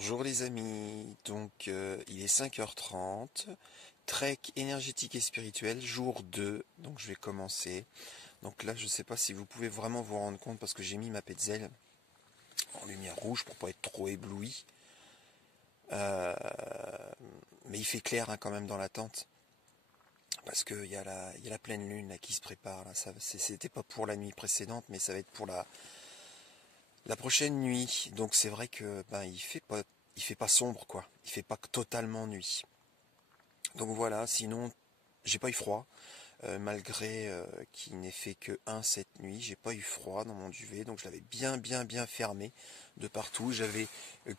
Bonjour les amis, donc il est 5h30, Trek énergétique et spirituel, jour 2, donc je vais commencer. Donc là je sais pas si vous pouvez vraiment vous rendre compte parce que j'ai mis ma Petzl en lumière rouge pour pas être trop ébloui. Euh, mais il fait clair hein, quand même dans la tente parce qu'il y a la pleine lune là, qui se prépare. Là. C'était pas pour la nuit précédente mais ça va être pour la prochaine nuit. Donc c'est vrai que ben, il fait pas sombre quoi, il fait pas totalement nuit. Donc voilà, sinon j'ai pas eu froid, malgré qu'il n'ait fait que 1 cette nuit, j'ai pas eu froid dans mon duvet, donc je l'avais bien fermé de partout, j'avais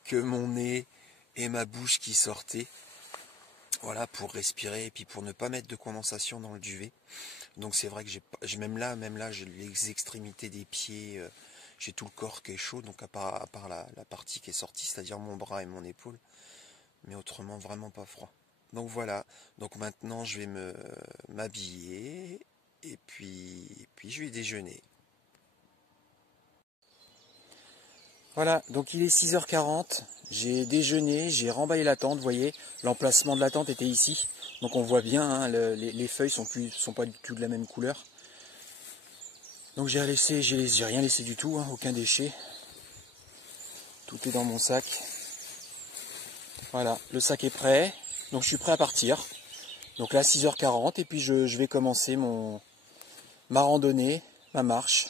que mon nez et ma bouche qui sortaient, voilà, pour respirer et puis pour ne pas mettre de condensation dans le duvet. Donc c'est vrai que même là, j'ai les extrémités des pieds, j'ai tout le corps qui est chaud, donc à part la partie qui est sortie, c'est-à-dire mon bras et mon épaule, mais autrement vraiment pas froid. Donc voilà, donc maintenant je vais m'habiller et puis je vais déjeuner. Voilà, donc il est 6h40, j'ai déjeuné, j'ai remballé la tente, vous voyez, l'emplacement de la tente était ici, donc on voit bien, hein, les feuilles sont pas du tout de la même couleur. Donc j'ai rien laissé du tout, hein, aucun déchet, tout est dans mon sac. Voilà, le sac est prêt, donc je suis prêt à partir. Donc là 6h40 et puis je vais commencer ma randonnée, ma marche.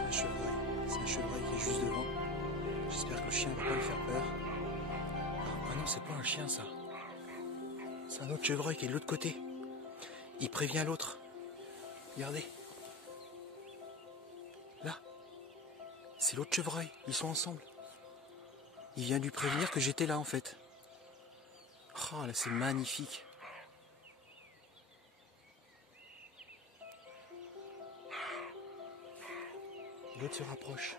C'est un chevreuil qui est juste devant. J'espère que le chien ne va pas lui faire peur. Ah non, c'est pas un chien ça. C'est un autre chevreuil qui est de l'autre côté. Il prévient l'autre. Regardez. Là. C'est l'autre chevreuil. Ils sont ensemble. Il vient lui prévenir que j'étais là en fait. Oh là, c'est magnifique. L'autre se rapproche.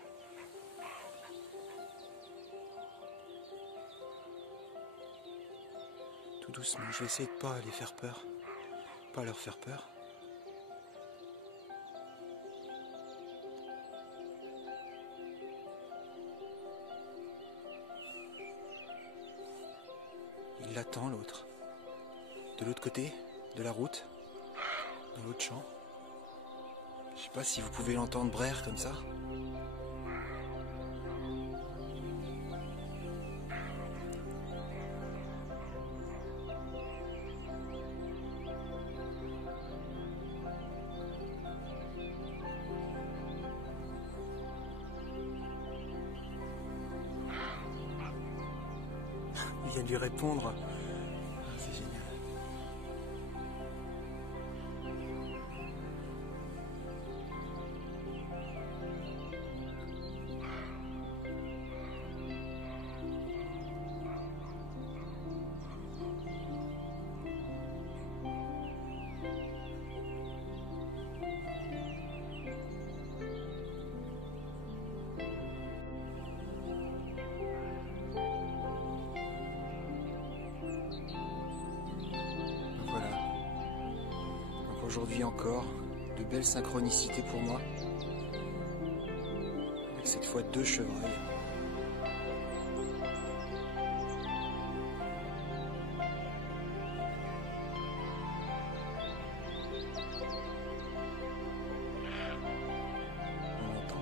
Tout doucement, je vais essayer de pas les faire peur. Pas leur faire peur. Il l'attend l'autre. De l'autre côté, de la route, dans l'autre champ. Je sais pas si vous pouvez l'entendre braire comme ça. vient de lui répondre. Ah, c'est génial. Aujourd'hui encore, de belles synchronicités pour moi, avec cette fois 2 chevreuils. On entend.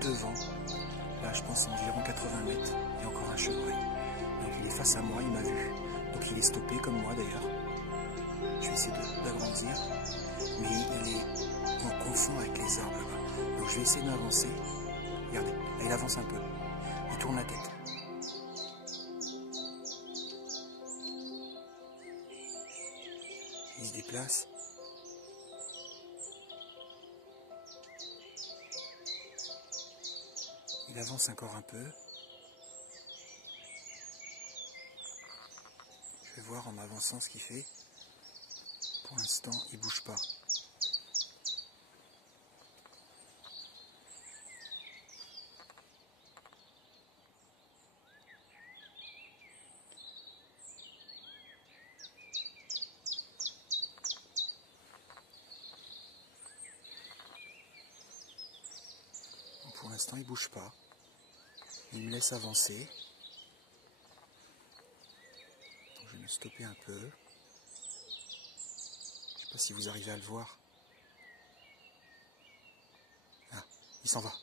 Devant, là je pense environ 80 mètres, il y a encore un chevreuil. Donc il est face à moi, il m'a vu. Donc il est stoppé comme moi d'ailleurs. Je vais essayer d'agrandir. Mais il est en confond avec les arbres là-bas. Donc je vais essayer de m'avancer. Regardez, là il avance un peu. Il tourne la tête. Il se déplace. Il avance encore un peu. Je vais voir en avançant ce qu'il fait. Pour l'instant, il bouge pas. Pour l'instant, il bouge pas. Il me laisse avancer. Donc, je vais me stopper un peu. Je ne sais pas si vous arrivez à le voir. Ah, il s'en va.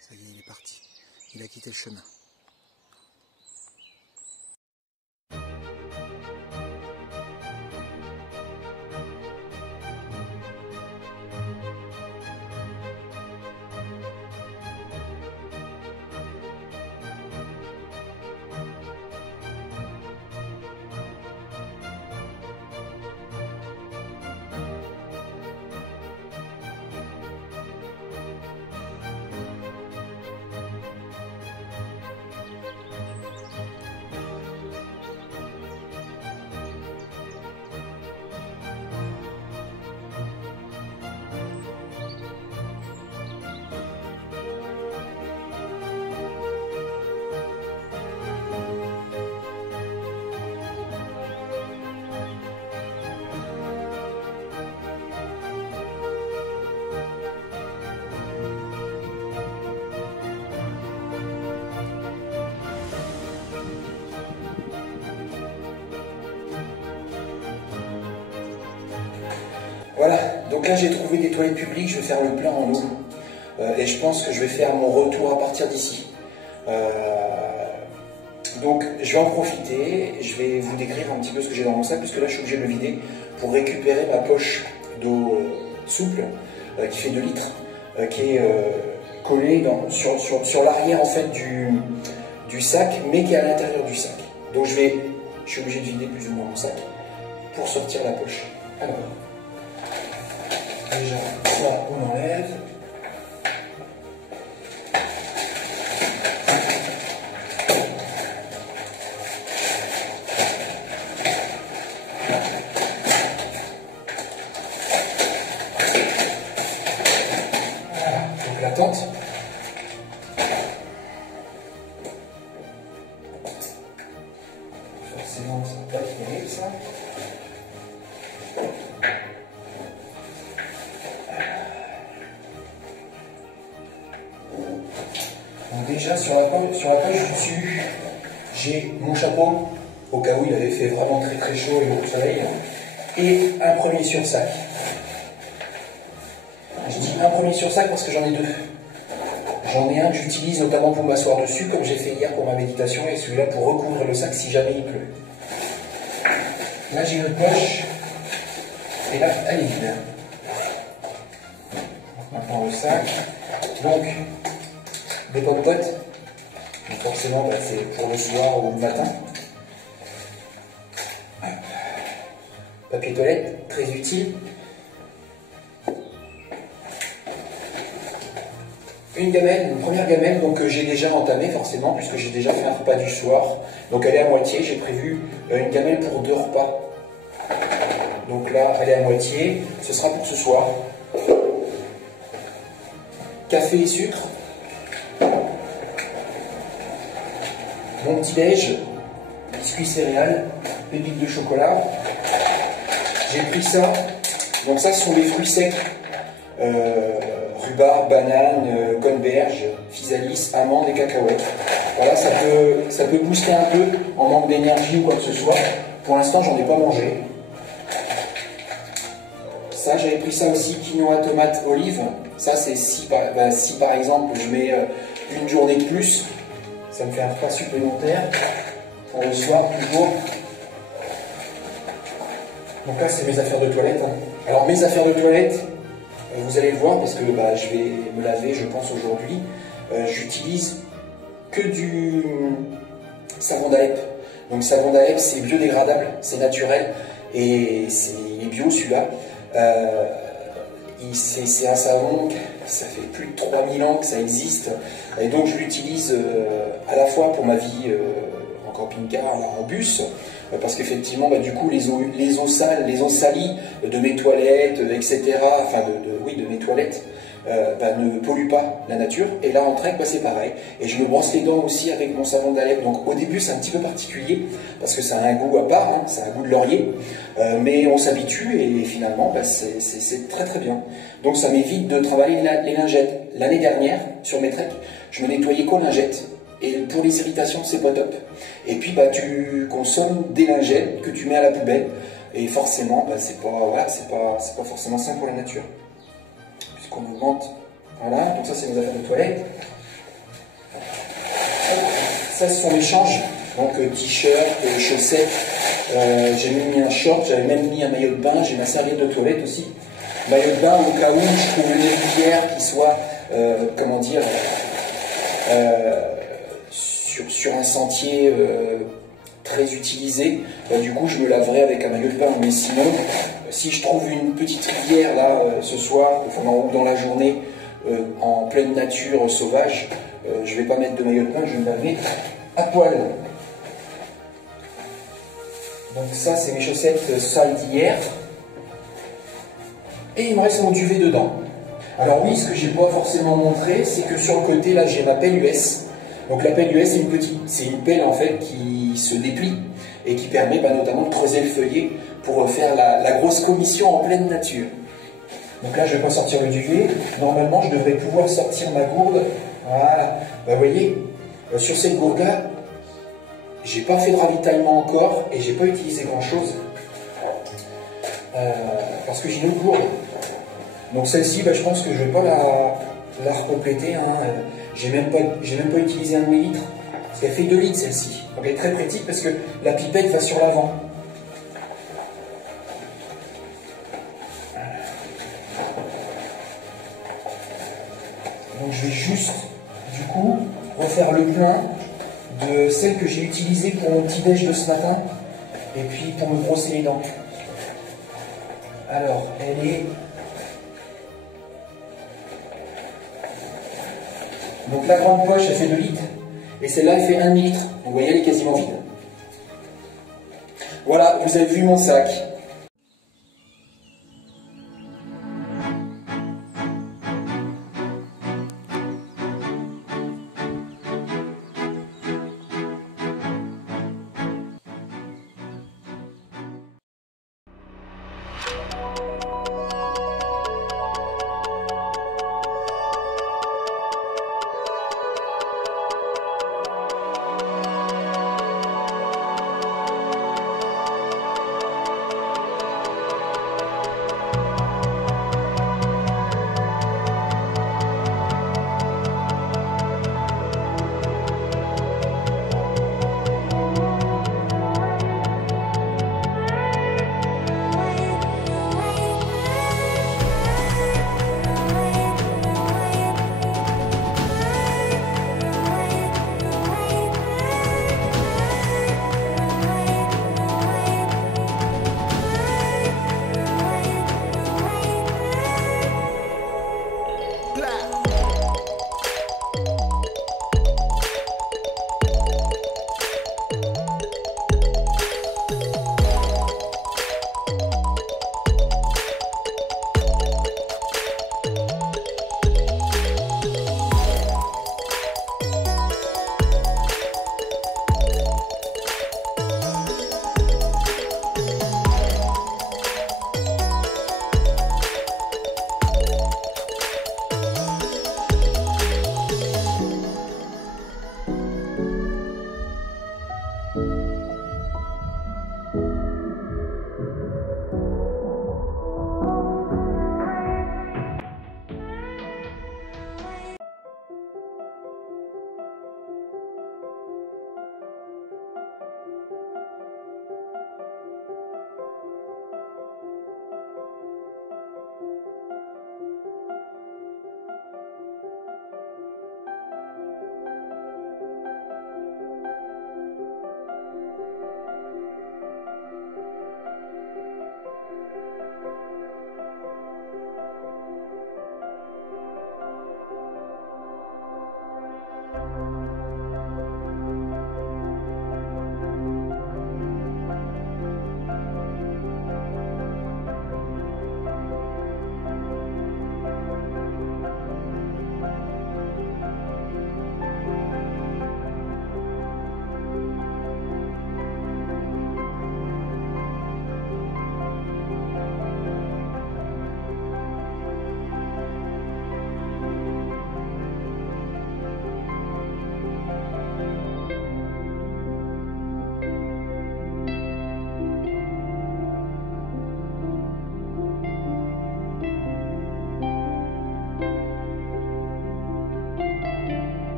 Ça y est, il est parti. Il a quitté le chemin. Voilà, donc là j'ai trouvé des toilettes publiques, je vais faire le plein en eau. Et je pense que je vais faire mon retour à partir d'ici. Donc je vais en profiter, je vais vous décrire un petit peu ce que j'ai dans mon sac, puisque là je suis obligé de le vider pour récupérer ma poche d'eau souple, qui fait 2 litres, qui est collée sur l'arrière en fait du sac, mais qui est à l'intérieur du sac. Donc je suis obligé de vider plus ou moins mon sac pour sortir la poche. Alors, déjà, ça on enlève. Voilà, donc la tente. Forcément, ça va pas être terrible ça. Donc déjà sur la poche du dessus, j'ai mon chapeau, au cas où il avait fait vraiment très très chaud et beaucoup de soleil, et un premier sursac. Je dis un premier sursac parce que j'en ai 2. J'en ai un que j'utilise notamment pour m'asseoir dessus, comme j'ai fait hier pour ma méditation, et celui-là pour recouvrir le sac si jamais il pleut. Là j'ai une autre poche, et là elle est vide. Maintenant le sac. Donc, des potes. Donc forcément, bah, c'est pour le soir ou le matin. Papier toilette, très utile. Une gamelle, une première gamelle donc, que j'ai déjà entamée forcément, puisque j'ai déjà fait un repas du soir. Donc elle est à moitié, j'ai prévu une gamelle pour 2 repas. Donc là, elle est à moitié, ce sera pour ce soir. Café et sucre. Mon petit-déj, biscuits céréales, pépites de chocolat. J'ai pris ça. Donc ça, ce sont des fruits secs. Rhubarbe, banane, canneberge, physalis, amandes et cacahuètes. Voilà, ça peut booster un peu en manque d'énergie ou quoi que ce soit. Pour l'instant, j'en ai pas mangé. Ça, j'avais pris ça aussi, quinoa, tomate, olive. Ça, c'est si par exemple je mets une journée de plus, ça me fait un repas supplémentaire pour le soir toujours. Donc là, c'est mes affaires de toilette. Alors, mes affaires de toilette, vous allez le voir parce que je vais me laver, je pense, aujourd'hui. J'utilise que du savon d'Alep. Donc, savon d'Alep, c'est biodégradable, c'est naturel et il est bio celui-là. C'est un savon, ça fait plus de 3000 ans que ça existe, et donc je l'utilise à la fois pour ma vie en camping-car, en bus, parce qu'effectivement, du coup, les eaux sales, les eaux salies de mes toilettes, etc., enfin de mes toilettes, ne polluent pas la nature. Et là, en trek, c'est pareil. Et je me brosse les dents aussi avec mon savon d'Alep. Donc au début, c'est un petit peu particulier, parce que ça a un goût à part, ça a un goût de laurier. Mais on s'habitue, et finalement, c'est très très bien. Donc ça m'évite de travailler les lingettes. L'année dernière, sur mes treks, je me nettoyais qu'aux lingettes. Et pour les irritations, c'est pas top. Et puis, tu consommes des lingettes que tu mets à la poubelle. Et forcément, c'est pas forcément sain pour la nature. Puisqu'on augmente. Voilà, donc ça, c'est nos affaires de toilette. Ça, ce sont les changes. Donc, t-shirt, chaussettes. J'ai même mis un short, j'avais même mis un maillot de bain. J'ai ma serviette de toilette aussi. Maillot de bain au cas où je trouve une rivière qui soit, sur un sentier très utilisé, du coup je me laverai avec un maillot de bain. Mais sinon, si je trouve une petite rivière là ce soir, ou dans la journée, en pleine nature sauvage, je ne vais pas mettre de maillot de bain, je vais me laver à poil. Donc ça, c'est mes chaussettes sales d'hier. Et il me reste mon duvet dedans. Alors oui, ce que j'ai pas forcément montré, c'est que sur le côté, là, j'ai ma pelle US. Donc la pelle US, c'est une pelle en fait qui se déplie et qui permet notamment de creuser le feuillet pour faire la grosse commission en pleine nature. Donc là, je ne vais pas sortir le duvet. Normalement, je devrais pouvoir sortir ma gourde. Voilà. Vous voyez, sur cette gourde-là, j'ai pas fait de ravitaillement encore et j'ai pas utilisé grand-chose. parce que j'ai une autre gourde. Donc celle-ci, je pense que je ne vais pas la recompléter. Hein. J'ai même pas utilisé 1 demi-litre, parce qu'elle fait 2 litres celle-ci. Donc elle est très pratique parce que la pipette va sur l'avant. Donc je vais juste, du coup, refaire le plein de celle que j'ai utilisée pour mon petit déj de ce matin, et puis pour me brosser les dents. Alors, elle est... Donc la grande poche, elle fait 2 litres, et celle-là, elle fait 1 litre. Donc vous voyez, elle est quasiment vide. Voilà, vous avez vu mon sac.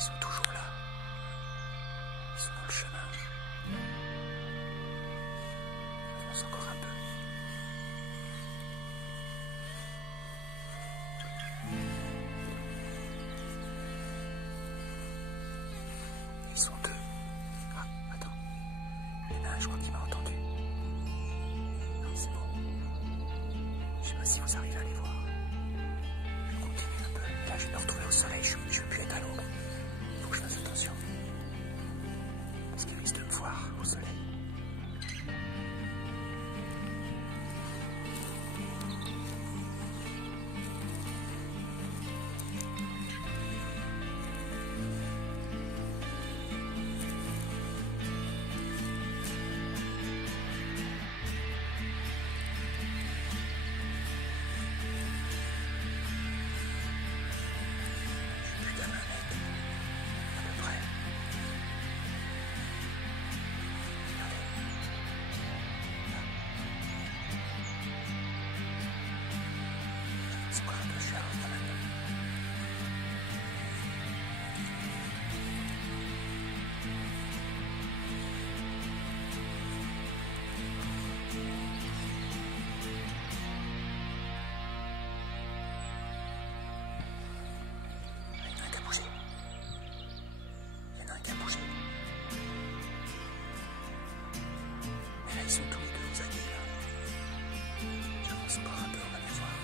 Ils sont toujours là. Ils sont dans le chemin. Avance encore un peu. Ils sont deux. Ah, attends. Il y en a un, je crois qu'il m'a entendu. Non, c'est bon. Je sais pas si vous arrivez à les voir. Je continue un peu. Là, je vais me retrouver au soleil. Je ne veux plus être à l'ombre. Faut que je fasse attention. Parce qu'ils risquent de me voir au soleil. C'est encore un peu cher quand même. Il y en a un qui a bougé. Il y en a un qui a bougé. Mais là, ils sont tous les deux aux aguets, là. J'avance encore un peu, on va les voir.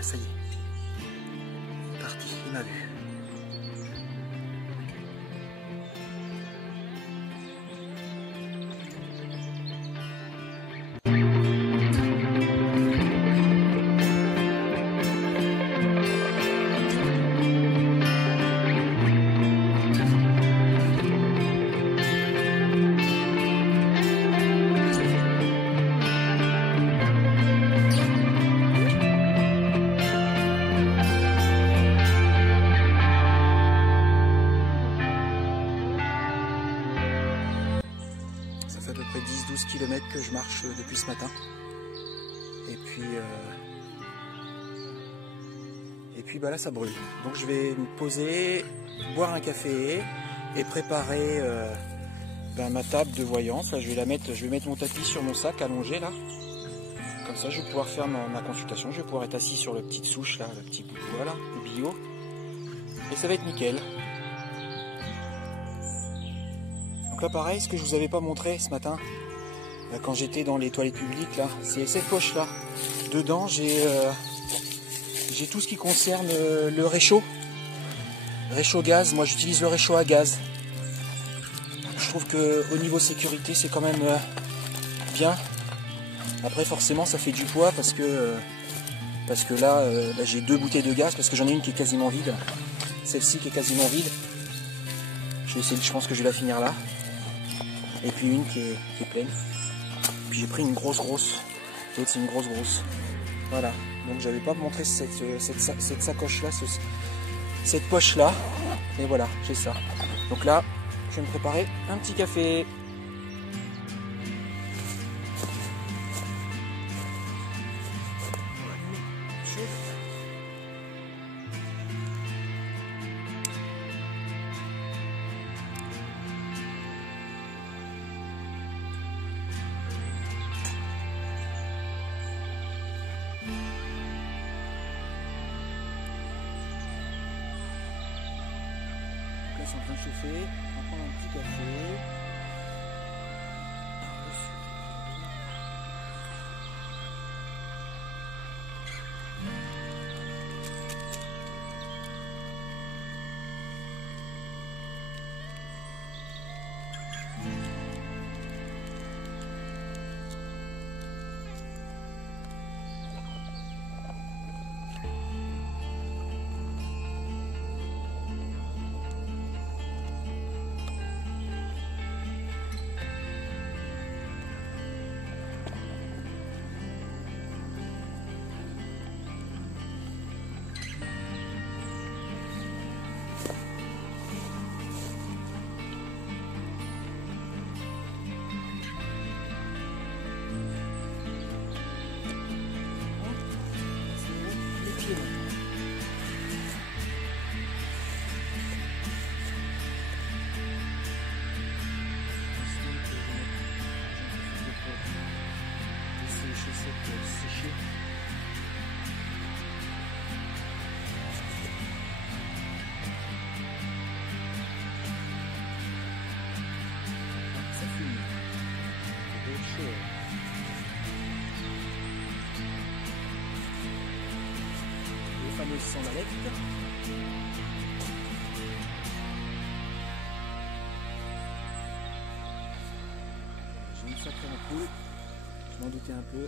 Ça y est. C'est parti, il m'a vu. Ça fait à peu près 10-12 km que je marche depuis ce matin. Et puis bah là ça brûle. Donc je vais me poser, boire un café et préparer ma table de voyance. Là, je vais mettre mon tapis sur mon sac allongé là. Comme ça je vais pouvoir faire ma consultation. Je vais pouvoir être assis sur la petite souche là, le petit bout de bois là, bio. Et ça va être nickel. Donc là pareil, ce que je vous avais pas montré ce matin, là, quand j'étais dans les toilettes publiques là, c'est cette poche là. Dedans j'ai tout ce qui concerne le réchaud gaz. Moi j'utilise le réchaud à gaz. Je trouve que au niveau sécurité c'est quand même bien. Après forcément ça fait du poids parce que là j'ai 2 bouteilles de gaz, parce que j'en ai une qui est quasiment vide. Celle-ci qui est quasiment vide. Je pense que je vais la finir là. Et puis une qui est pleine. Puis j'ai pris une grosse. L'autre c'est une grosse. Voilà. Donc j'avais pas montré cette sacoche là, cette poche là. Et voilà, j'ai ça. Donc là, je vais me préparer un petit café. là c'est en train de chauffer. On va prendre un petit café. Sans la lettre. J'ai une sacrée ampoule, je m'en doutais un peu.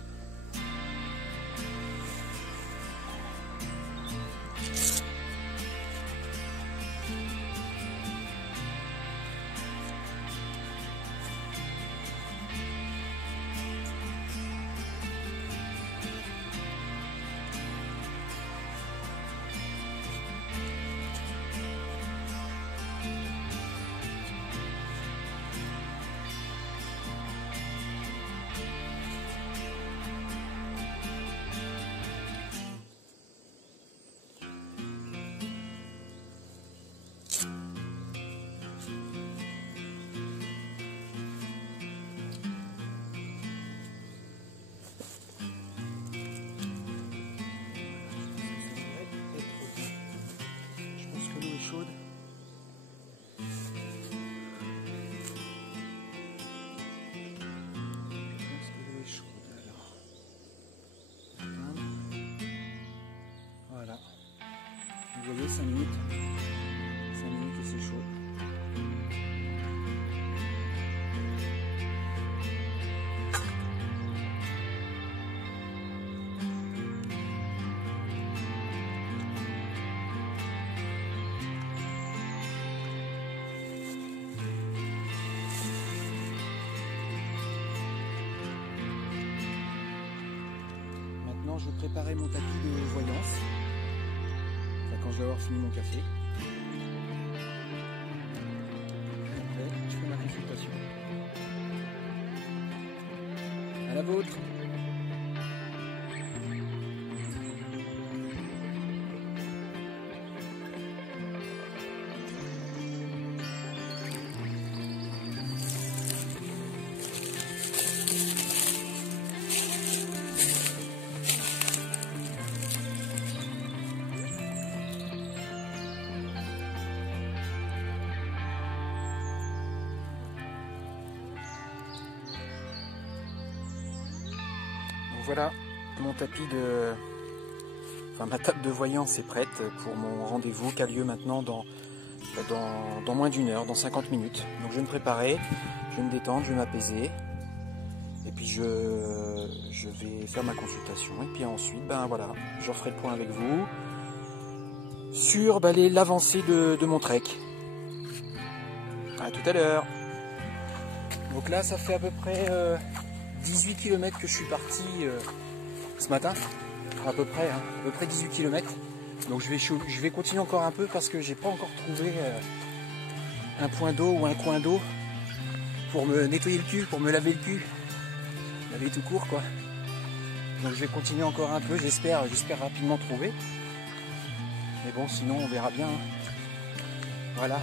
Vous voyez, 5 minutes. 5 minutes et c'est chaud. Maintenant, je vais préparer mon tapis de voyance. Quand je vais avoir fini mon café. Et après, je fais ma consultation. À la vôtre. Voilà, mon tapis de... Enfin, ma table de voyance est prête pour mon rendez-vous qui a lieu maintenant dans moins d'une heure, dans 50 minutes. Donc je vais me préparer, je vais me détendre, je vais m'apaiser. Et puis je vais faire ma consultation. Et puis ensuite, ben voilà, je referai le point avec vous sur l'avancée de mon trek. À tout à l'heure. Donc là, ça fait à peu près 18 km que je suis parti ce matin. À peu près 18 km. Donc je vais continuer encore un peu parce que j'ai pas encore trouvé un point d'eau ou un coin d'eau pour me nettoyer le cul, pour me laver le cul. Laver tout court quoi. Donc je vais continuer encore un peu, j'espère rapidement trouver. Mais bon, sinon on verra bien. Voilà.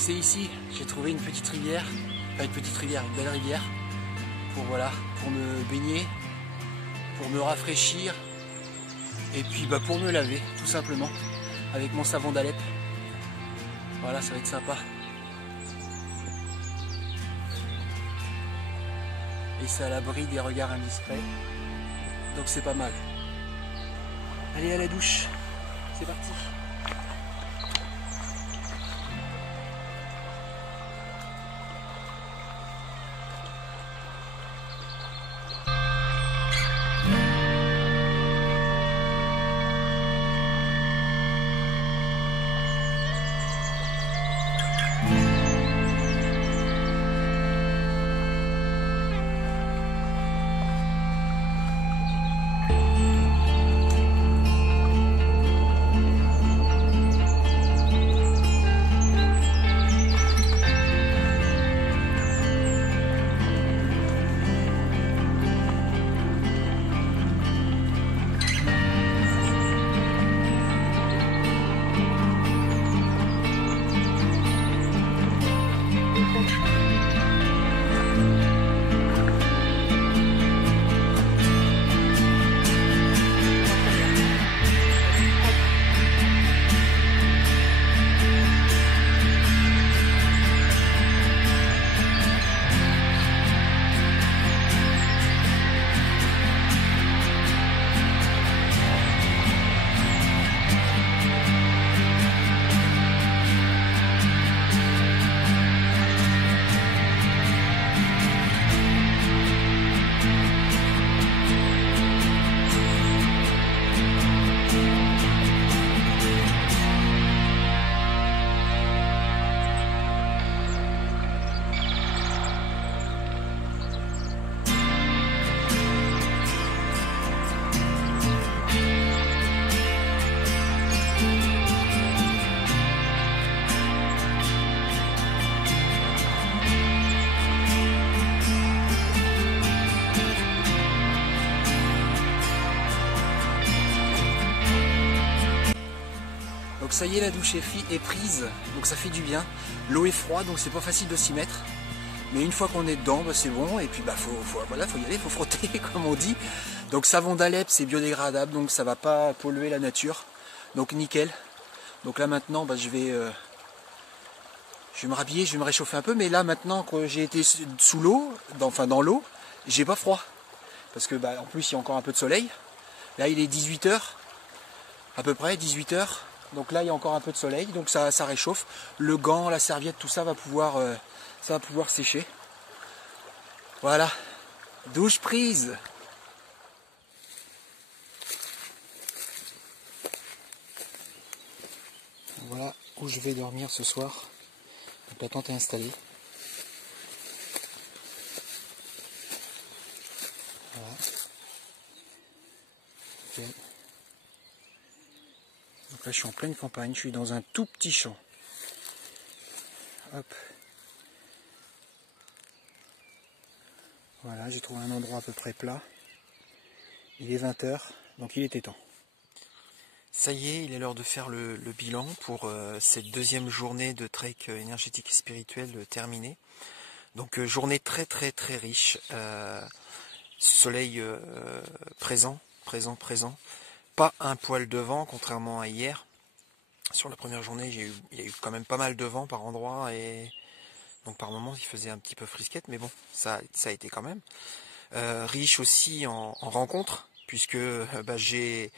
c'est ici, j'ai trouvé une petite rivière, enfin une petite rivière, une belle rivière, pour voilà, pour me baigner, pour me rafraîchir, et puis bah, pour me laver, tout simplement, avec mon savon d'Alep. Voilà, ça va être sympa. Et c'est à l'abri des regards indiscrets, donc c'est pas mal. Allez à la douche, c'est parti. Donc ça y est, la douche est prise, donc ça fait du bien. L'eau est froide, donc c'est pas facile de s'y mettre. Mais une fois qu'on est dedans, bah, c'est bon. Et puis bah voilà, faut y aller, faut frotter comme on dit. Donc savon d'Alep, c'est biodégradable, donc ça va pas polluer la nature. Donc nickel. Donc là maintenant, bah, je vais me rhabiller, je vais me réchauffer un peu. Mais là maintenant que j'ai été sous l'eau, dans l'eau, j'ai pas froid. Parce que bah, en plus il y a encore un peu de soleil. Là il est 18 h, à peu près 18 h. Donc là il y a encore un peu de soleil, donc ça réchauffe. Le gant, la serviette, tout ça va pouvoir sécher. Voilà, douche prise. Voilà où je vais dormir ce soir. Donc la tente est installée. Voilà. Okay. Donc là je suis en pleine campagne, je suis dans un tout petit champ. Hop. Voilà, j'ai trouvé un endroit à peu près plat. Il est 20 h, donc il était temps. Ça y est, il est l'heure de faire le bilan pour cette deuxième journée de trek énergétique et spirituel terminée. Donc journée très riche. Soleil présent. Pas un poil de vent, contrairement à hier. Sur la première journée, il y a eu quand même pas mal de vent par endroits, et donc par moments il faisait un petit peu frisquette, mais bon, ça a été quand même. Riche aussi en rencontres, puisque bah, j'ai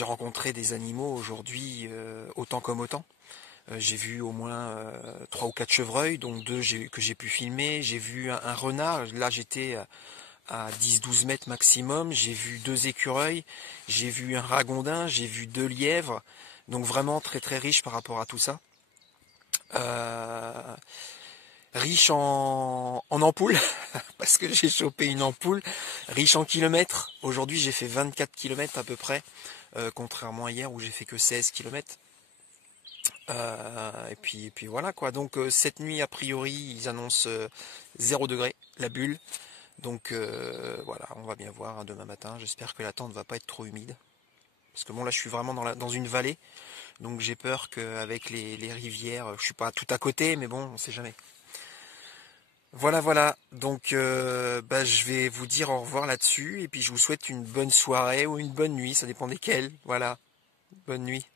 rencontré des animaux aujourd'hui autant comme autant. J'ai vu au moins 3 ou 4 chevreuils, donc 2 que j'ai pu filmer. J'ai vu un renard, là j'étais à 10-12 mètres maximum. J'ai vu 2 écureuils, j'ai vu un ragondin, j'ai vu 2 lièvres. Donc vraiment très riche par rapport à tout ça. Riche en ampoules, parce que j'ai chopé une ampoule. Riche en kilomètres. Aujourd'hui j'ai fait 24 km à peu près, contrairement à hier où j'ai fait que 16 km. Et puis voilà quoi. Donc cette nuit a priori ils annoncent 0 degré, la bulle. Donc voilà, on va bien voir hein, demain matin. J'espère que la tente ne va pas être trop humide. Parce que bon, là, je suis vraiment dans une vallée. Donc j'ai peur qu'avec les rivières, je suis pas tout à côté, mais bon, on sait jamais. Voilà, voilà. Donc je vais vous dire au revoir là-dessus. Et puis je vous souhaite une bonne soirée ou une bonne nuit. Ça dépend desquelles. Voilà. Bonne nuit.